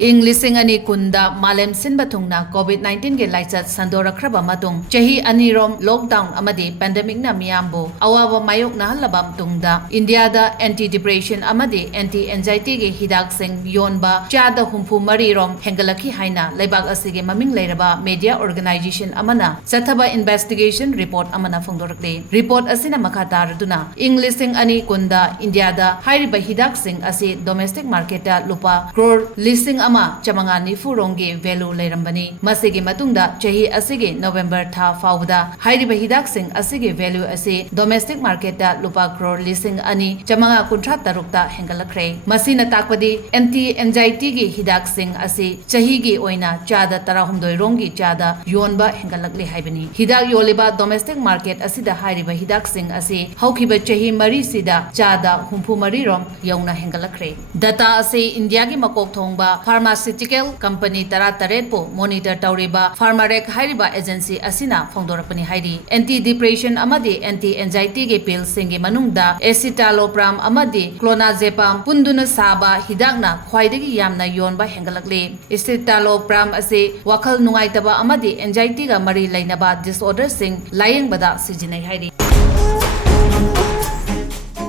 ing lising ani kunda malem sinba thungna COVID-19 ge laichat sandorakraba matung chahi anirom lockdown amadi pandemic na miyambo awaba mayok na halabam tungda India da anti-depression amadi anti-anxiety ge hidak sing Yonba Chada mari Rom Hengatlakhi haina laibak asige maming leiraba media organization amana sathaba investigation report amana phongdorakle report asina makhatar duna ing lising ani kunda India da hairiba hidak sing asi domestic market da lupa crore lising ama chamanga nifu ronge value leirambani masige matungda chahi asige November tha fawda hairiba hidak sing asige value asi domestic market da lupa crore lising ani chamanga kuntra tarukta hengalakre masina takpadi anti anxiety gi hidak sing asi chahi gi oina chada tarahumdoi rongi chada yonba hengalakle haibani hidak yoliba domestic market asida hairiba hidak sing asi haukiba chahi mari sida chada humpu mari rom yauna hengalakre data asi India gi makok thongba pharmaceutical company tara taret po monitor tawriba pharmarek hairiba agency asina phongdorapani hairi anti depression amadi anti anxiety ge pill singe manungda escitalopram amadi clonazepam punduna saba hidakna khwaidagi yamna yonba hengalakle escitalopram ase wakhal nungaitaba amadi anxiety ga mari lainaba disorder sing layeng bada sijinai hairi